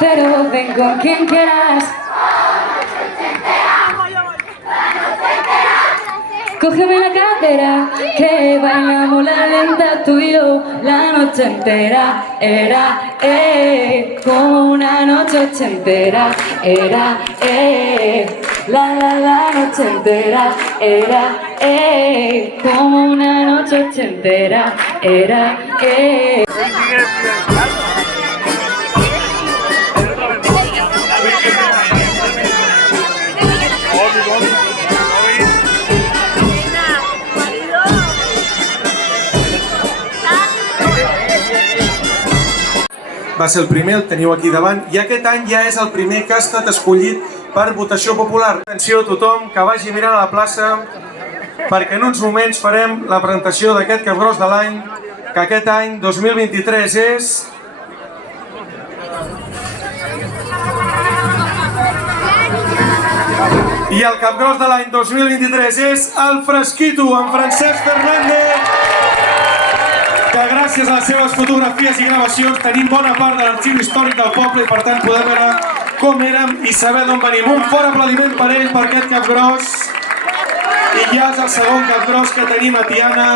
pero ven con quien quieras. Cógeme la cadera, que bailamos la lenta tú y yo. La noche entera era, como una noche ochentera. Era, la noche entera era, como una noche ochentera. Era, Va ser el primer, el teniu aquí davant, i aquest any ja és el primer que ha estat escollit per votació popular. Atenció a tothom que vagi mirant a la plaça, perquè en uns moments farem la presentació d'aquest capgròs de l'any, que aquest any 2023 és... I el capgròs de l'any 2023 és el Fresquito, en Francesc Fernández, que gràcies a les seves fotografies i gravacions tenim bona part de l'arxiu històric del poble i per tant podem veure com érem i saber d'on venim. Un fort aplaudiment per ell, per aquest capgròs. I ja és el segon capgròs que tenim a Tiana.